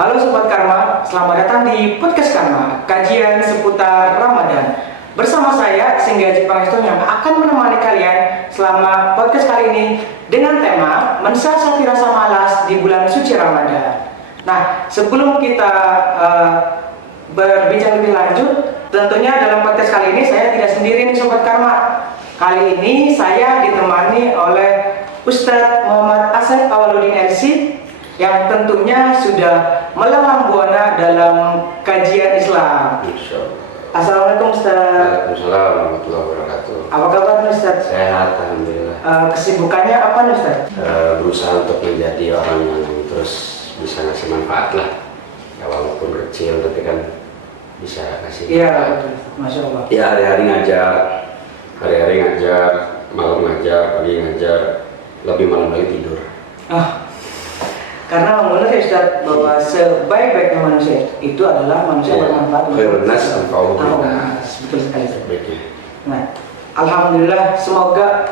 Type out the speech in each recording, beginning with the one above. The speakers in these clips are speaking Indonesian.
Halo Sobat Karma, selamat datang di Podcast Karma, kajian seputar Ramadan. Bersama saya, Singgaji Pangestu yang akan menemani kalian selama podcast kali ini dengan tema mensiasati rasa malas di bulan suci Ramadan. Nah, sebelum kita berbincang lebih lanjut, tentunya dalam podcast kali ini saya tidak sendiri nih Sobat Karma. Kali ini saya ditemani oleh Ustadz Muhammad Asep Awaludin LC yang tentunya sudah melalang buana dalam kajian Islam. Assalamualaikum Ustaz. Waalaikumsalam warahmatullahi wabarakatuh. Apa kabar Ustaz? Sehat, alhamdulillah. Kesibukannya apa nih Ustaz? Berusaha untuk menjadi orang yang terus bisa ngasih manfaat lah. Ya walaupun kecil tapi kan bisa ngasih. Iya, Masya Allah. Ya hari-hari ngajar, malam ngajar, pagi ngajar, lebih malam lagi tidur. Karena menurut ya Ustaz bahwa sebaik-baiknya manusia itu adalah manusia bermanfaat. Khairun nas anfa'uhum linnas. Betul sekali Ustaz. Baiknya. Nah, alhamdulillah semoga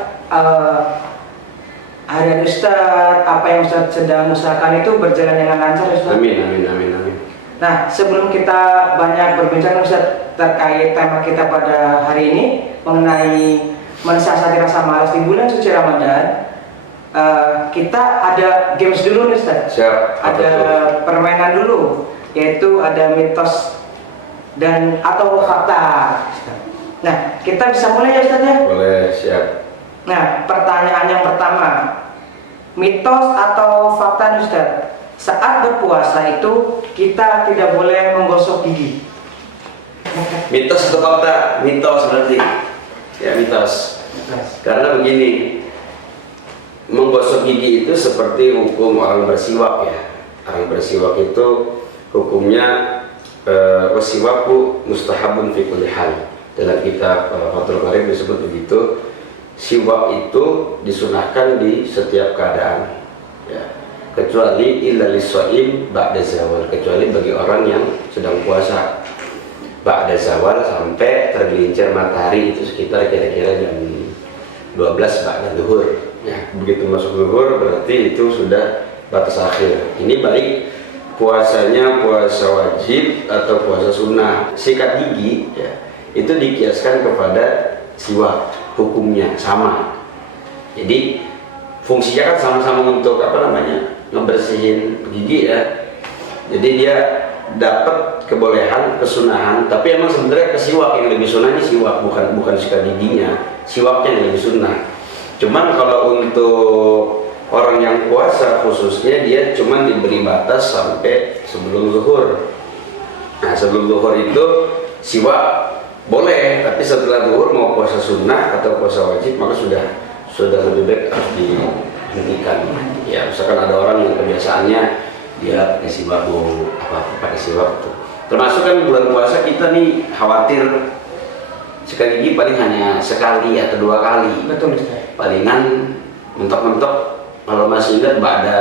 harian Ustaz, apa yang Ustaz sedang usahakan itu berjalan dengan lancar Ustaz. Amin. Nah, sebelum kita banyak berbincang Ustaz terkait tema kita pada hari ini mengenai mensiasati rasa malas di bulan suci Ramadan, kita ada games dulu nih Ustaz. Siap. Ada permainan dulu, yaitu ada mitos dan atau fakta. Nah, kita bisa mulai ya Ustaz ya? Boleh, siap. Nah, pertanyaan yang pertama, mitos atau fakta nih Ustaz? Saat berpuasa itu kita tidak boleh menggosok gigi. Mitos atau fakta? Mitos berarti. Ya, mitos. Karena begini, menggosok gigi itu seperti hukum orang bersiwak ya. Orang bersiwak itu hukumnya wasiwaku mustahabun fi kulli hal. Dalam kitab Fathul Qarib disebut begitu. Siwak itu disunahkan di setiap keadaan. Ya. Kecuali illa lis-shaim ba'da zawal, kecuali bagi orang yang sedang puasa. Ba'da zawal sampai tergelincir matahari itu sekitar kira-kira jam 12 ba'da zuhur. Ya, begitu masuk zuhur berarti itu sudah batas akhir. Ini baik puasanya puasa wajib atau puasa sunnah. Sikat gigi ya, itu dikiaskan kepada siwak, hukumnya sama. Jadi fungsinya kan sama-sama untuk ngebersihin gigi ya. Jadi dia dapat kebolehan, kesunahan, tapi emang sebenarnya ke siwak yang lebih sunnahnya siwak, bukan sikat giginya. Siwaknya yang lebih sunnah. Cuman kalau untuk orang yang puasa khususnya dia cuman diberi batas sampai sebelum zuhur. Nah, sebelum zuhur itu siwak boleh, tapi setelah zuhur mau puasa sunnah atau puasa wajib maka sudah lebih baik harus dihentikan. Ya, misalkan ada orang yang kebiasaannya dia pakai siwak pakai siwak itu. Termasuk kan bulan puasa kita nih khawatir sikat gigi paling hanya sekali atau 2 kali. Betul Ustaz. Palingan mentok-mentok kalau masih ingat ada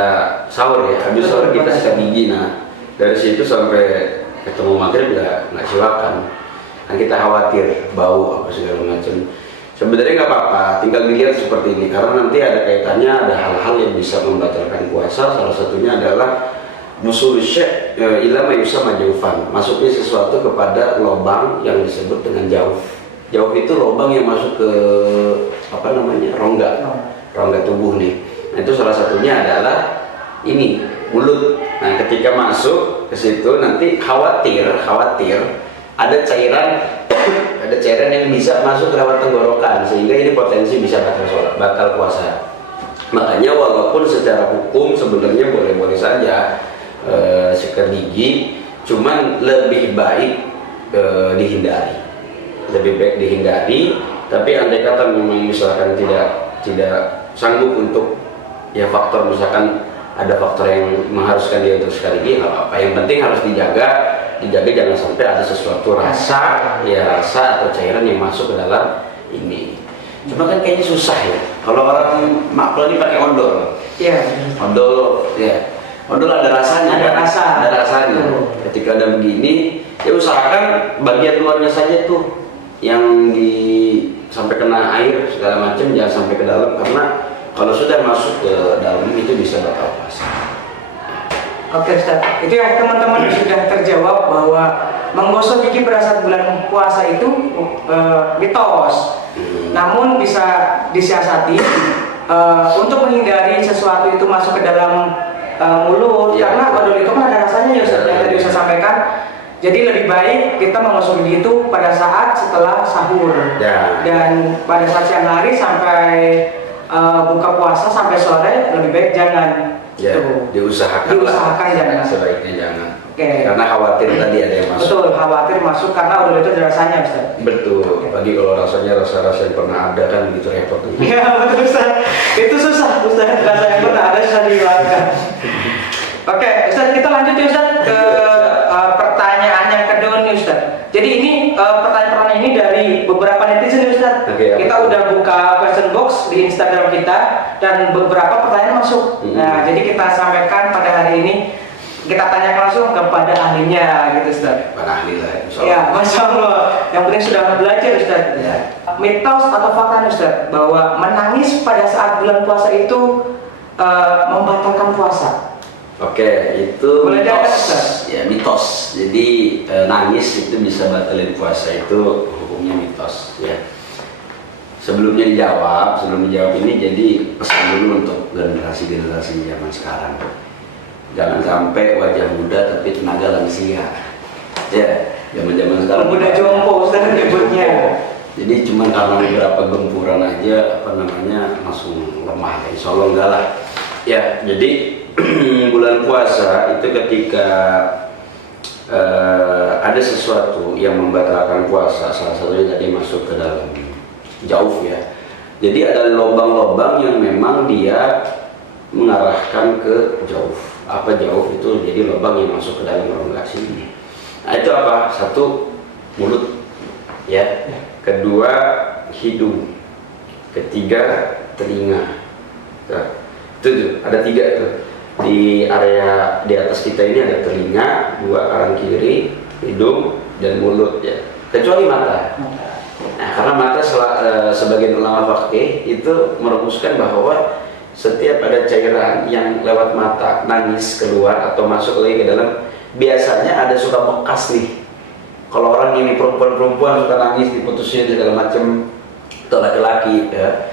sahur ya, habis sahur kita sikat gigi. Nah dari situ sampai ketemu maghrib nggak siwakan. Nah kita khawatir bau apa segala macam. Sebenarnya nggak apa-apa, tinggal dilihat seperti ini karena nanti ada kaitannya, ada hal-hal yang bisa membatalkan puasa. Salah satunya adalah musul syekh ila ma yusamma jaufan, masuknya sesuatu kepada lubang yang disebut dengan jauf. Jauf itu lubang yang masuk ke rongga tubuh nih. Nah, itu salah satunya adalah ini mulut. Nah, ketika masuk ke situ nanti khawatir ada cairan yang bisa masuk ke lewat tenggorokan sehingga ini potensi bisa batal puasa. Makanya walaupun secara hukum sebenarnya boleh-boleh saja sikat gigi, cuman lebih baik dihindari. Lebih baik dihindari, tapi andai kata memang misalkan tidak sanggup untuk ya faktor misalkan ada faktor yang mengharuskan dia untuk sekali gigi nggak apa-apa. Yang penting harus dijaga jangan sampai ada sesuatu rasa atau cairan yang masuk ke dalam ini. Cuma kan kayaknya susah ya. Kalau orang makhluk ini pakai odol. Iya. Odol ada rasanya. Ada rasanya. Ketika ada begini, ya usahakan bagian luarnya saja tuh yang sampai kena air segala macam, jangan sampai ke dalam karena kalau sudah masuk ke dalam itu bisa batal puasa. Oke Ustaz, itu ya teman-teman sudah terjawab bahwa menggosok gigi pada saat bulan puasa itu mitos. Namun bisa disiasati untuk menghindari sesuatu itu masuk ke dalam mulut, Ya. karena odol itu kan ada rasanya ya Ustaz, yang tadi Ustaz sampaikan. Jadi lebih baik kita menggosok gigi itu pada saat setelah sahur Ya. dan pada saat siang hari sampai buka puasa sampai sore lebih baik jangan. Ya, Tuh. diusahakan jangan. sebaiknya jangan. Oke. Karena khawatir tadi ada yang masuk. Betul, khawatir masuk karena odol itu ada rasanya Ustaz. Betul. Apalagi kalau rasanya rasa-rasa yang pernah ada kan gitu repot tuh. Iya betul Ustaz. Itu susah Ustaz, rasa yang pernah ada susah dihilangkan. Oke Ustaz, kita lanjut ya Ustaz ke pertanyaan yang kedua nih Ustaz. Jadi ini pertanyaan-pertanyaan ini dari beberapa netizen nih Ustaz. Oke, Kita udah buka question box di Instagram kita dan beberapa pertanyaan masuk. Nah, jadi kita sampaikan pada hari ini, kita tanya langsung kepada ahlinya gitu Ustaz. Para ahli lah. Ya, Masya Allah. Yang penting sudah belajar Ustaz. Ya. Mitos atau fakta nih, Ustaz, bahwa menangis pada saat bulan puasa itu membatalkan puasa. Oke, itu Boleh mitos. diangkat, Ustaz? Ya, mitos. Jadi nangis itu bisa batalin puasa, itu hukumnya mitos ya. Sebelum dijawab ini, jadi pesan dulu untuk generasi-generasi zaman sekarang. Jangan sampai wajah muda tapi tenaga lansia. Ya, zaman-zaman sekarang Muda jompo Ustaz nyebutnya. jadi cuma karena beberapa gempuran aja langsung lemah. Insya Allah enggak lah. Ya, jadi bulan puasa itu ketika ada sesuatu yang membatalkan puasa, salah satunya tadi masuk ke dalam jauh ya. Jadi ada lubang-lubang yang memang dia mengarahkan ke jauh. Apa jauh itu? Jadi lubang yang masuk ke dalam rongga sini. Nah itu apa? Satu, mulut ya. Kedua, hidung. Ketiga, telinga. Nah, itu ada 3 tuh. Di area di atas kita ini ada telinga, 2 kanan kiri, hidung, dan mulut ya. Kecuali mata. Nah, karena mata sebagian ulama fikih itu merumuskan bahwa setiap ada cairan yang lewat mata nangis keluar atau masuk lagi ke dalam, biasanya ada suka bekas nih. Kalau orang ini perempuan suka nangis diputusin segala macam, atau laki-laki ya.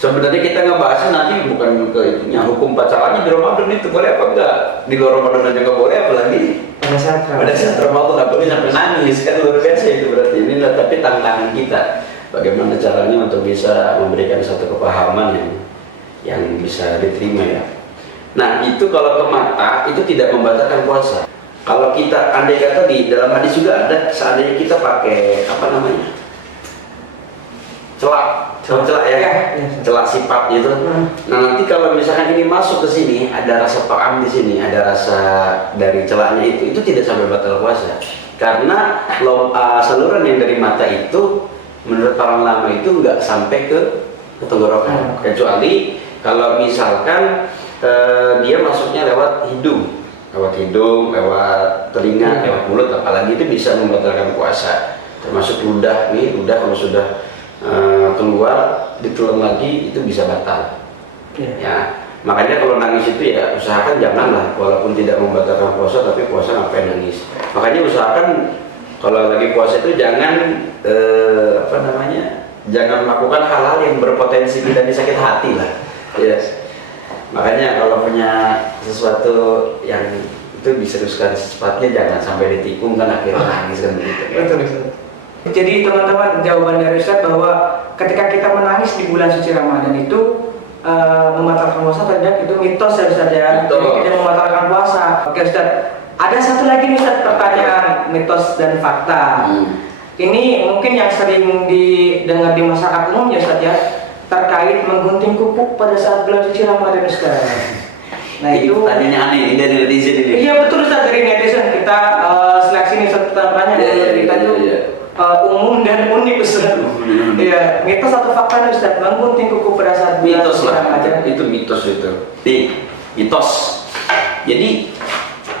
Sebenarnya kita ngebahasnya nanti bukan ke itunya, hukum pacarannya di Ramadan itu boleh apa enggak? Di luar Ramadan juga boleh, apalagi pada saat Ramadan nggak boleh sampai nangis, kan luar biasa itu berarti. Ini tapi tantangan kita, bagaimana caranya untuk bisa memberikan satu kepahaman yang bisa diterima ya. Nah itu kalau ke mata itu tidak membatalkan puasa. Kalau kita andai kata di dalam hadis juga ada, seandainya kita pakai apa namanya, celak ya, celak sifat gitu. Nah nanti kalau misalkan ini masuk ke sini, ada rasa ta'am di sini, ada rasa dari celaknya itu tidak sampai batal puasa. Karena saluran yang dari mata itu menurut orang lama itu nggak sampai ke tenggorokan, kecuali kalau misalkan dia masuknya lewat hidung, lewat telinga, lewat mulut, apalagi itu bisa membatalkan puasa. Termasuk ludah nih, ludah kalau sudah keluar ditelan lagi itu bisa batal. Ya, makanya kalau nangis itu ya usahakan janganlah, walaupun tidak membatalkan puasa tapi puasa ngapain nangis. Makanya usahakan kalau lagi puasa itu jangan jangan melakukan hal-hal yang berpotensi kita sakit hati lah. Yes. Makanya kalau punya sesuatu yang itu bisa diseruskan secepatnya, jangan sampai ditikung kan akhirnya nangis kan begitu. Betul. Jadi teman-teman, jawaban dari Ustaz bahwa ketika kita menangis di bulan suci Ramadan itu membatalkan puasa tidak, itu mitos ya Ustaz ya. Jadi tidak membatalkan puasa. Oke Ustaz, ada satu lagi nih Ustaz, pertanyaan mitos dan fakta. Ini mungkin yang sering didengar di masyarakat umum ya Ustaz ya, terkait menggunting kuku pada saat bulan suci Ramadan Ustaz. Nah itu tanyanya aneh, ini dari netizen ini. Iya betul Ustaz, dari netizen kita seleksi nih Ustaz pertanyaan dari kita itu umum dan unik Ustaz. Iya, mitos atau fakta nih Ustaz, menggunting kuku pada saat bulan Mitos suci lah, Ramadan. itu mitos itu. Mitos. Jadi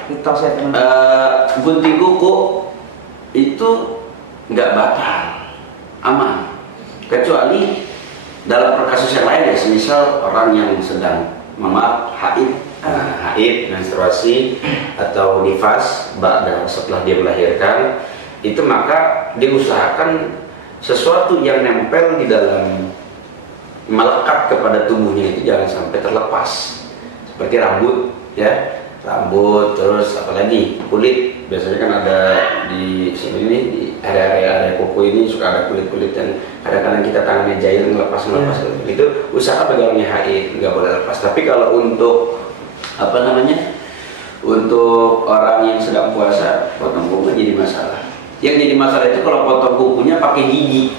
Mitos ya teman. gunting kuku itu nggak batal, aman. Kecuali dalam kasus yang lain ya, semisal orang yang sedang haid haid, menstruasi atau nifas setelah dia melahirkan, itu maka diusahakan sesuatu yang nempel di dalam, melekat kepada tubuhnya itu jangan sampai terlepas, seperti rambut ya, rambut, terus apalagi kulit. Biasanya kan ada di sini nih, di area kuku ini suka ada kulit-kulit yang kadang-kadang kita tangannya jahil ngelepas itu usaha pegangnya haid, nggak boleh lepas. Tapi kalau untuk untuk orang yang sedang puasa, potong kuku jadi masalah. Yang jadi masalah itu kalau potong kukunya pakai gigi.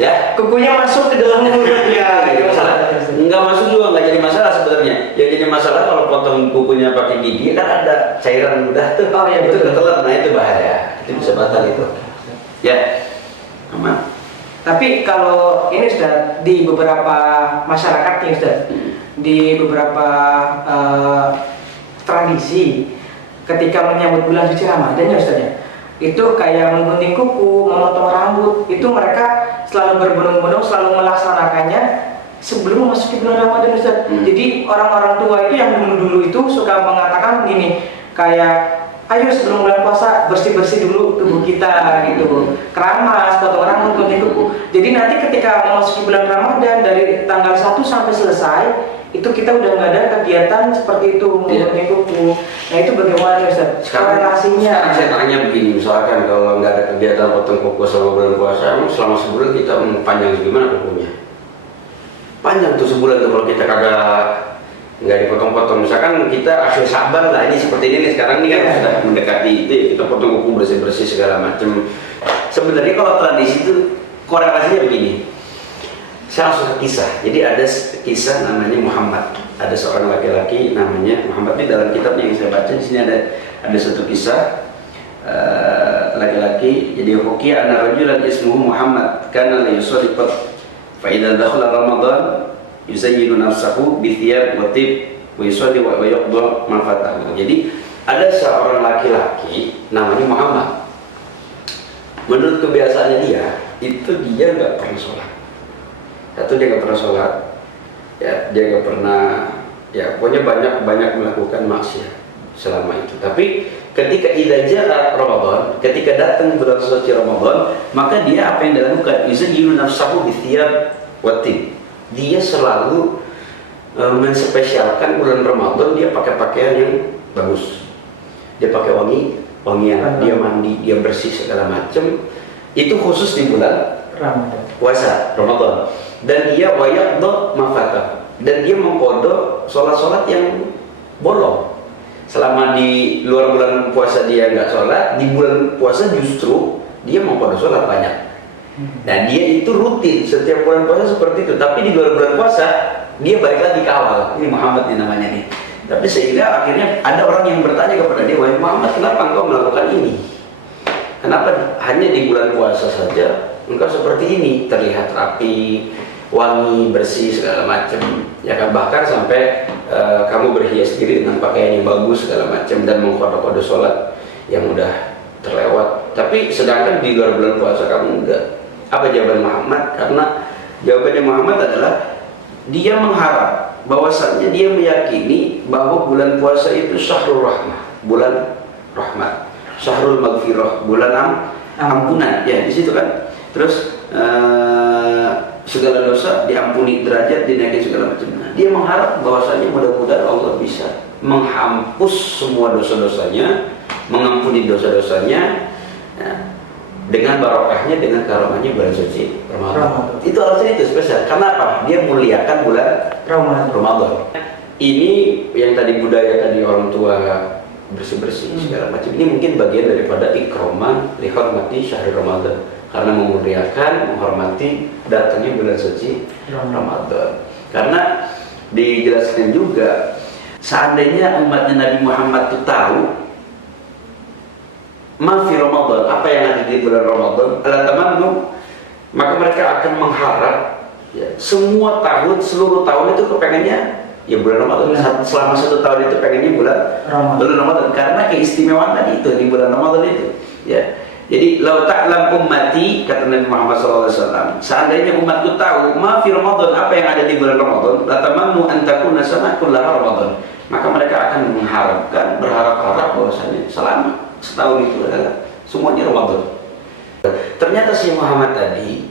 Ya, Kukunya masuk ke dalam mulut ya, jadi masalah. Nggak masuk juga nggak jadi masalah sebenarnya. Yang jadi masalah kalau potong kukunya pakai gigi kan ada cairan ludah tuh. Oh ya, itu betul. ketelan, nah itu bahaya. Itu bisa batal itu. Ya, aman. Tapi kalau ini Ustaz, di beberapa masyarakat nih Ustaz, di beberapa tradisi ketika menyambut bulan suci Ramadan ya Ustaz ya, itu kayak menggunting kuku, memotong rambut, itu mereka selalu berbondong-bondong, selalu melaksanakannya sebelum memasuki bulan Ramadan Ustaz. Jadi orang-orang tua itu yang dulu-dulu itu suka mengatakan gini, kayak ayo sebelum bulan puasa bersih-bersih dulu tubuh kita gitu, keramas, potong rambut, gunting kuku. Jadi nanti ketika memasuki bulan Ramadan dari tanggal 1 sampai selesai itu kita udah nggak ada kegiatan seperti itu menggunting kuku. Nah itu bagaimana Ustaz? Korelasinya? Sekarang saya tanya begini, misalkan kalau nggak ada kegiatan potong kuku selama bulan puasa, emang selama sebulan kita panjang gimana kukunya? Panjang tuh sebulan tuh kalau kita kagak nggak dipotong-potong. Misalkan kita akhir Saban lah, ini seperti ini nih, sekarang ini kan sudah mendekati itu ya, kita potong kuku bersih-bersih segala macam. Sebenarnya kalau tradisi itu korelasinya begini. Saya langsung ke kisah. Jadi ada kisah namanya Muhammad. Ada seorang laki-laki namanya Muhammad. Di dalam kitab yang saya baca di sini ada satu kisah laki-laki. Jadi hukiya anna rajulan ismuhu Muhammad kana la yusalli qat fa idza dakhala Ramadan yuzayyinu nafsahu bi thiyab wa tib wa yusalli wa yaqda ma fatahu. Jadi ada seorang laki-laki namanya Muhammad. Menurut kebiasaannya dia nggak pernah sholat. Satu, dia nggak pernah sholat, ya dia nggak pernah, ya pokoknya banyak melakukan maksiat selama itu. Tapi ketika idza Ramadan, ketika datang bulan suci Ramadan, maka dia apa yang dilakukan? Yuzayyinu nafsahu bi thiyab wa tib. Dia selalu menspesialkan bulan Ramadan, dia pakai pakaian yang bagus. Dia pakai wangian, dia mandi, dia bersih segala macam. Itu khusus di bulan Ramadan. Puasa Ramadan. Dan dia wayaqda mafata, dan dia mengkodok sholat-sholat yang bolong. Selama di luar bulan puasa dia nggak sholat, di bulan puasa justru dia mengkodok sholat banyak. Nah dia itu rutin setiap bulan puasa seperti itu. Tapi di luar bulan puasa dia balik lagi ke awal. Ini Muhammad ini namanya nih. Tapi sehingga akhirnya ada orang yang bertanya kepada dia, wahai Muhammad, kenapa engkau melakukan ini? Kenapa hanya di bulan puasa saja engkau seperti ini, terlihat rapi, wangi, bersih segala macam, ya kan, bahkan sampai kamu berhias diri dengan pakaian yang bagus segala macam dan mengkodok-kodok sholat yang udah terlewat. Tapi sedangkan di luar bulan puasa kamu enggak. Apa jawaban Muhammad? Karena jawabannya Muhammad adalah dia mengharap bahwasannya dia meyakini bahwa bulan puasa itu syahrul rahmah, bulan rahmat, syahrul maghfirah, bulan ampunan. Ya di situ kan. Terus segala dosa diampuni, derajat dinaikin segala macam. Nah, dia mengharap bahwasanya mudah-mudahan Allah bisa menghapus semua dosa-dosanya, mengampuni dosa-dosanya, ya, dengan barokahnya, dengan karamahnya bulan suci Ramadan. Itu alasan itu spesial. Karena apa? Dia muliakan bulan Ramadan. Ini yang tadi budaya tadi orang tua bersih-bersih segala macam. Ini mungkin bagian daripada ikroman lihormati syahrul Ramadan. Karena memuliakan, menghormati datangnya bulan suci Ramadan. Karena dijelaskan juga, seandainya umatnya Nabi Muhammad itu tahu mafi Ramadan, apa yang ada di bulan Ramadan, maka mereka akan mengharap ya, semua tahun, seluruh tahun itu kepengennya ya bulan Ramadan. Selama 1 tahun itu pengennya bulan Ramadan. Karena keistimewaan tadi itu di bulan Ramadan itu, ya. Jadi lau ta'lam ummati, kata Nabi Muhammad SAW, seandainya umatku tahu ma fi Ramadan, apa yang ada di bulan Ramadan, latamannu an takuna sama kullaha Ramadan, maka mereka akan mengharapkan, berharap-harap bahwasanya selama setahun itu adalah semuanya Ramadan. Ternyata si Muhammad tadi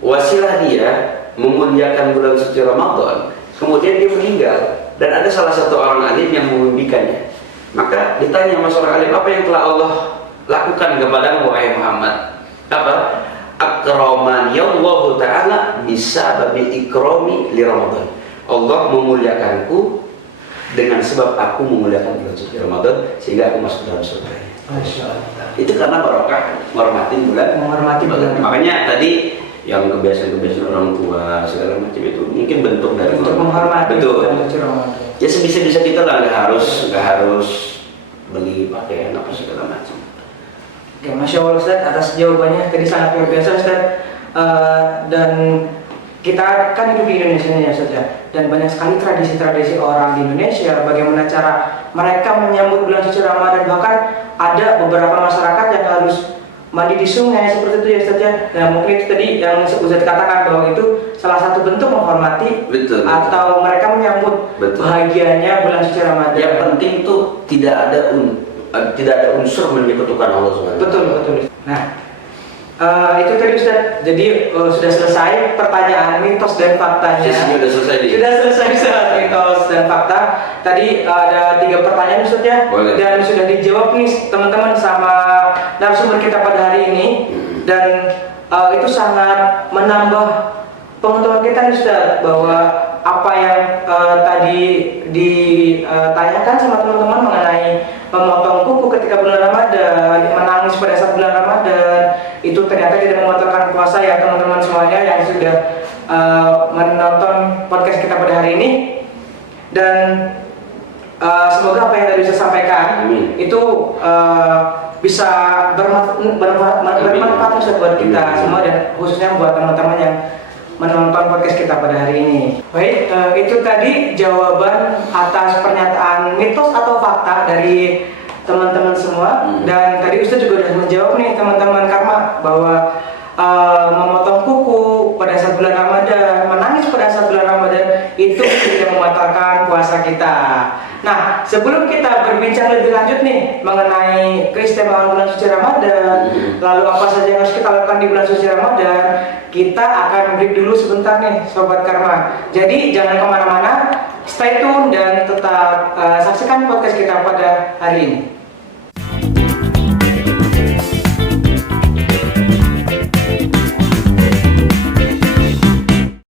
wasilah dia memuliakan bulan suci Ramadan, kemudian dia meninggal dan ada salah satu orang alim yang memimpikannya. Maka ditanya sama seorang alim, apa yang telah Allah lakukan kepadamu wahai Muhammad? Apa? Akramani Allah Ta'ala bisababil ikrami li Ramadan. Allah memuliakanku dengan sebab aku memuliakan bulan suci Ramadan sehingga aku masuk dalam surga. Masya Allah. Itu karena barokah menghormati bulan. Makanya tadi yang kebiasaan-kebiasaan orang tua segala macam itu mungkin bentuk dari untuk menghormati betul. bulan suci Ramadan. Ya sebisa-bisa kita lah, nggak harus beli pakaian apa segala macam. Oke, Masya Allah Ustaz atas jawabannya tadi sangat luar biasa Ustaz. Dan kita kan hidup di Indonesia ya Ustaz ya, dan banyak sekali tradisi-tradisi orang di Indonesia bagaimana cara mereka menyambut bulan suci Ramadan. Bahkan ada beberapa masyarakat yang harus mandi di sungai seperti itu ya Ustaz ya. Nah mungkin itu tadi yang Ustaz katakan bahwa itu salah satu bentuk menghormati Betul. atau mereka menyambut bahagianya bulan suci Ramadan. Yang penting tuh tidak ada unsur menyekutukan Allah SWT. Betul. Nah, itu tadi Ustaz. Jadi sudah selesai pertanyaan mitos dan faktanya. Sudah selesai nih. Sudah selesai Ustaz, mitos dan fakta. Tadi ada 3 pertanyaan Ustaz ya. Boleh. Dan sudah dijawab nih teman-teman sama narasumber kita pada hari ini. Dan itu sangat menambah pengetahuan kita nih Ustaz, bahwa apa yang tadi ditanyakan sama teman-teman mengenai memotong kuku ketika bulan Ramadan, menangis pada saat bulan Ramadan, itu ternyata tidak membatalkan puasa ya teman-teman semuanya yang sudah menonton podcast kita pada hari ini. Dan semoga apa yang tadi saya sampaikan itu bisa bermanfaat Ustaz buat kita semua, dan khususnya buat teman-teman yang menonton podcast kita pada hari ini. Baik, itu tadi jawaban atas pernyataan mitos atau fakta dari teman-teman semua. Dan tadi Ustaz juga sudah menjawab nih teman-teman Karma bahwa memotong kuku pada saat bulan Ramadan, menangis pada saat bulan Ramadan itu tidak membatalkan puasa kita. Nah, sebelum kita berbincang lebih lanjut nih mengenai keistimewaan bulan suci Ramadan, lalu apa saja yang harus kita lakukan di bulan suci Ramadan, kita akan break dulu sebentar nih Sobat Karma. Jadi jangan kemana-mana, stay tune dan tetap saksikan podcast kita pada hari ini.